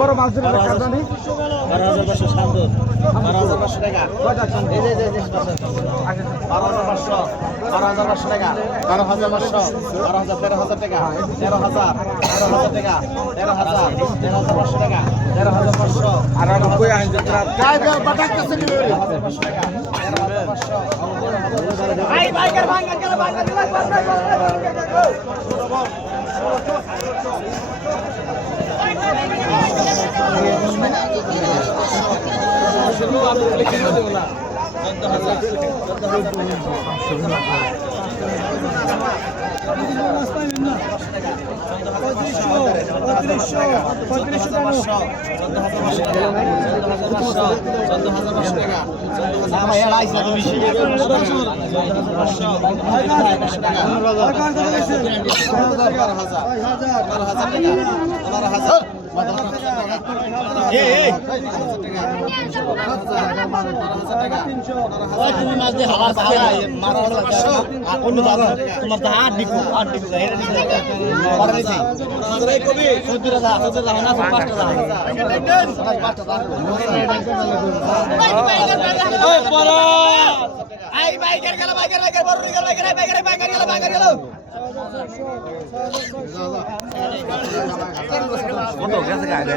বড় মাছ হাজার বারো হাজার পাঁচশো শান্ত বারো হাজার পাঁচশো টাকা বারো হাজার পাঁচশো বারো হাজার পাঁচশো টাকা বারো হাজার পাঁচশো বারো হাজার তেরো হাজার টাকা তেরো হাজার তেরো হাজার টাকা তেরো হাজার তেরো হাজার পাঁচশো টাকা তেরো হাজার পাঁচশো চোদ্দ হাজার চোদ্দ হাজার পাঁচশো টাকা চোদ্দ হাজার পাঁচশো চোদ্দ হাজার পাঁচশো টাকা চোদ্দ হাজার পাঁচশো চোদ্দ হাজার পাঁচশো টাকা চোদ্দ হাজার পাঁচশো চোদ্দ হাজার পাঁচশো টাকা এগারো হাজার এগারো হাজার টাকা এগারো হাজার আই বাইকের গেল বাইকের বাইকের বড় গেল বাইকের বাইকের বাইকের গেল বাইকের গেল। কত গেছে গায়ে?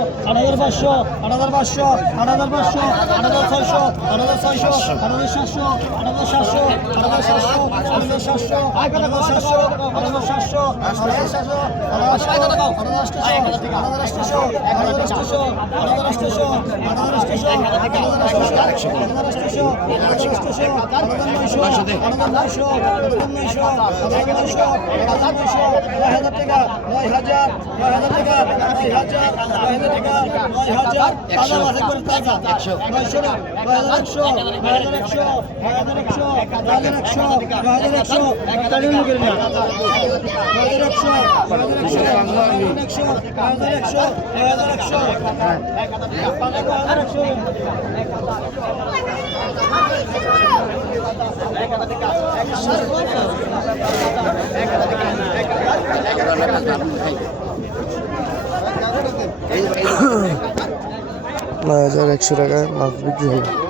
আট হাজার পাঁচশো আট হাজার পাঁচশো আট হাজার পাঁচশো আট হাজার ছয়শো আট হাজার ছয়শো আট হাজার সাতশো আট হাজার সাতশো আট হাজার সাতশো আট হাজার সাতশো আট হাজার সাতশো আট হাজার সাতশো আট হাজার সাতশো আট হাজার সাতশো আট হাজার আটশো আট হাজার আটশো আট হাজার আটশো আট হাজার আটশো আট হাজার আটশো আট হাজার আটশো আট হাজার আটশো আট হাজার নয়শো আট হাজার নয়শো আট হাজার নয়শো আট হাজার নয়শো আট হাজার নয়শো নয় হাজার টাকা নয় হাজার নয় হাজার টাকা নয় হাজার নয় হাজার এক নয় হাজার একশো টাকায় মাছ বিক্রি হলো।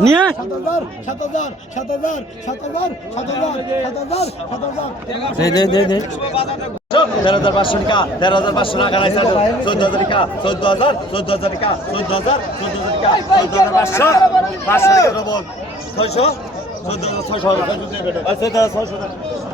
নিয়ে তেরো হাজার পাঁচশো টাকা তেরো হাজার পাঁচশো টাকা রাইস চোদ্দ হাজার টাকা চোদ্দ হাজার চোদ্দ হাজার টাকা চোদ্দ হাজার চোদ্দ হাজার টাকা চোদ্দ হাজার পাঁচশো পাঁচশো টাকা ছয়শো চোদ্দ হাজার ছয়শো ছয়শো টাকা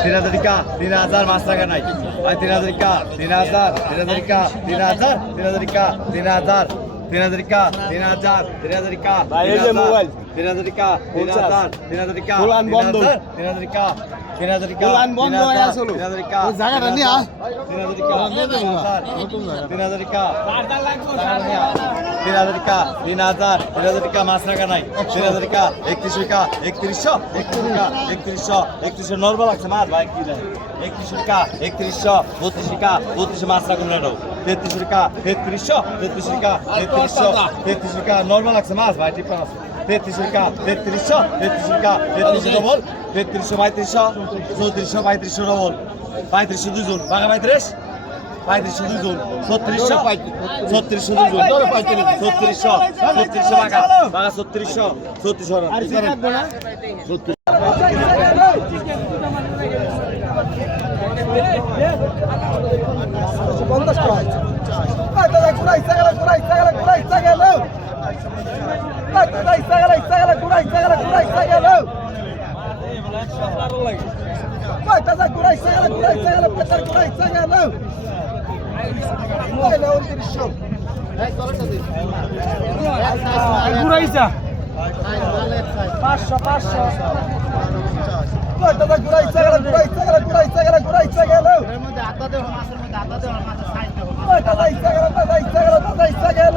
তিন হাজার টাকা তিন হাজার হাজার টাকা নাই হাজার তিন হাজার টাকা তিন হাজার তিন হাজার টাকা তিন হাজার তিন হাজার টাকা তিন হাজার তিন হাজার টাকা তিন হাজার তিন হাজার টাকা তিন হাজার তিন হাজার টাকা তিন হাজার, তিন হাজার টাকা তিন হাজার টাকা তিন হাজার আয়। তিন হাজার তিন হাজার টাকা মাছ রাখা নাই। তিন হাজার টাকা একত্রিশ টাকা একত্রিশশো একত্রিশ টাকা একত্রিশশো একত্রিশশো নর্মাল লাগছে মাছ ভাই কি যায় একত্রিশ টাকা একত্রিশশো বত্রিশ টাকা বত্রিশশো মাছ রাখুন রেডো তেত্রিশ টাকা তেত্রিশশো তেত্রিশ টাকা তেত্রিশশো তেত্রিশ টাকা নর্মাল লাগছে মাছ ভাই ঠিক আছে। তেত্রিশ টাকা তেত্রিশশো তেত্রিশ টাকা তেত্রিশশো ডবল তেত্রিশশো পঁয়ত্রিশশো চৌত্রিশশো পঁয়ত্রিশশো ডবল পঁয়ত্রিশশো দুজন বাঘা পঁয়ত্রিশ পঁয়ত্রিশশো দুজন ছত্রিশশো ছত্রিশশো দুজন ছত্রিশশো ছত্রিশশো বাঘা বাঘা ছত্রিশশো ছত্রিশশো পঞ্চাশ টাকা ঘুরাই ছাগলা ঘুরাই ছাগলা ঘুরাই ছাগলা ঘুরাইছা পাঁচশো পাঁচশো দাদা ঘুরাই ছাগলা ঘুরাই ছাগলা ঘুরাই ছাগলা ঘুরাই ছাগলা এই দাদা আরে বাইশশো দাদা ইচ্ছা গেল দাদা ইচ্ছা গেল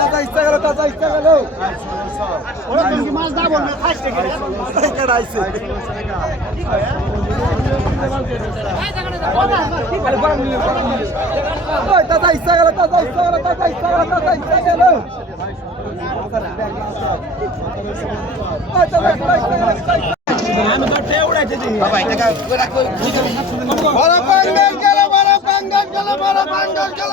দাদা ইচ্ছা গেল দাদা ইচ্ছা গেল। দাদা ইচ্ছা গেল দাদা ইচ্ছা গেল দাদা ঘুরাই ছাগল বড় পাঙ্গাল গেল। বড় পাঙ্গাল গেল বড় পাঙ্গাল গেল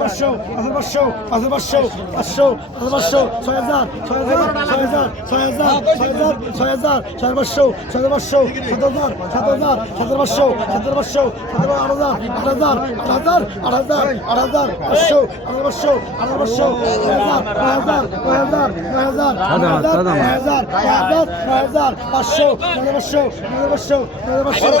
পাঁচশো পাঁচশো পাঁচশো পাঁচশো পাঁচশো হাজার ছয় হাজার ছয় হাজার ছয় হাজার ছয় হাজার ছয় হাজার ছয় পাঁচশো ছয় পাঁচশো সাত হাজার সাত হাজার সাত পাঁচশো সাত পাঁচশো সাত আট হাজার আট হাজার আট হাজার আট হাজার আট হাজার পাঁচশো আট পাঁচশো আট পাঁচশো নয় হাজার নয় হাজার নয় হাজার নয় হাজার নয় হাজার নয় হাজার নয় হাজার পাঁচশো নয় পাঁচশো নয় পাঁচশো নয় পাঁচশো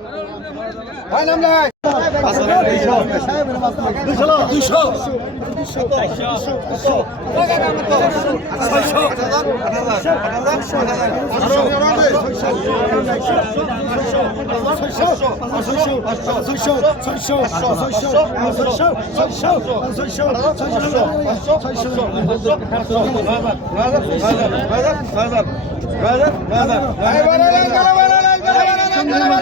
ভাই নাম নাই না না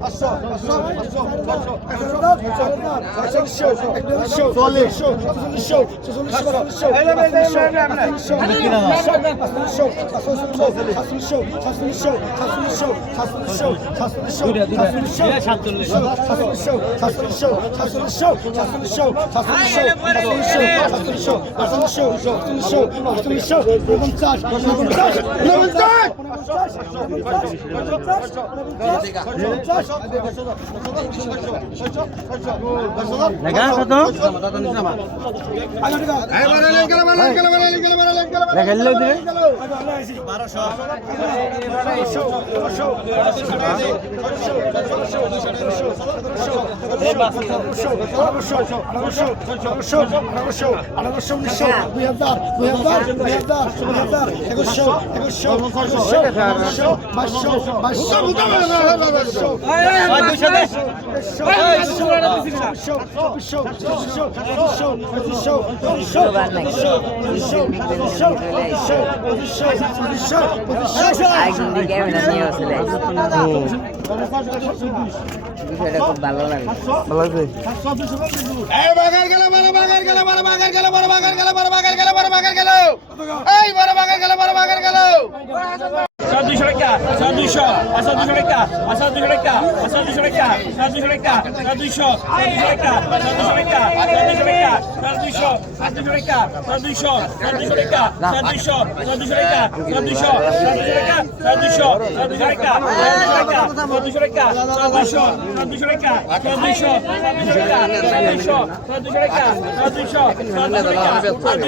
উনপঞ্চাশ উনপঞ্চাশ উনপঞ্চাশ উনপঞ্চাশ উনপঞ্চাশ লেখা কত লেখা লো দিলে একুশশো একুশশো একুশশো বাইশশো বাইশশো একজন দিকে নিয়ে আসলে বিষয়টা খুব ভালো লাগে ভালো লাগছে বাগার গেল বড় বাগার গেল, বড় বাগার গেল, বড় বাগার গেল বড় বাগার গেল বড় বাগার গেল এই বড় বাগার গেল বড় বাগার গেল। দুশো টাকা সাত দুশো আর সাত দুশো টাকা আর সাত দুশো টাকা আর সাত দুশো টাকা সাত দুশো টাকা সাত দুশো সাত দুশো টাকা সাত দুশো টাকা সাত দুশো টাকা সাত দুশো সাত দুশো টাকা সাত দুশো সাত দুশো টাকা সাত দুশো সাত দুশো টাকা সাত দুশো সাত দুশো টাকা সাত দুশো সাত দুশো টাকা সাত দুশো টাকা সাত দুশো সাত দুশো টাকা সাত দুশো সাত দুশো টাকা সাত দুশো সাত দুশো টাকা সাত দুশো সাত দুশো টাকা সাত দুশো সাত দুশো টাকা সাত দুশো টাকা দুশো টাকা সাত দুশো টাকা দুশো টাকা সাত দুশো টাকা দুশো টাকা সাত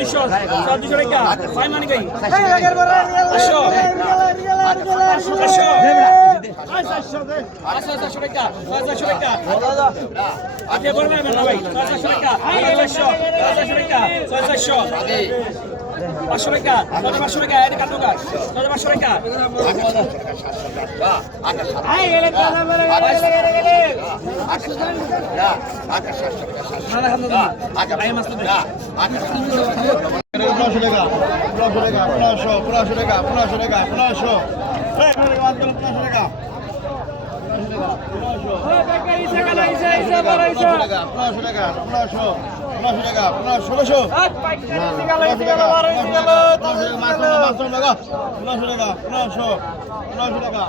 দুশো টাকা দুশো টাকা সাত দুশো টাকা দুশো টাকা সাত দুশো টাকা দুশো টাকা পাঁচশো টাকা পাঁচশো টাকা এটা কাটো গাছ পাঁচশো পনেরোশো টাকা পনেরোশো টাকা পনেরোশো পনেরোশো টাকা পনেরোশো টাকা পনেরোশো পনেরোশো টাকা ষোলোশো টাকা টাকা টাকা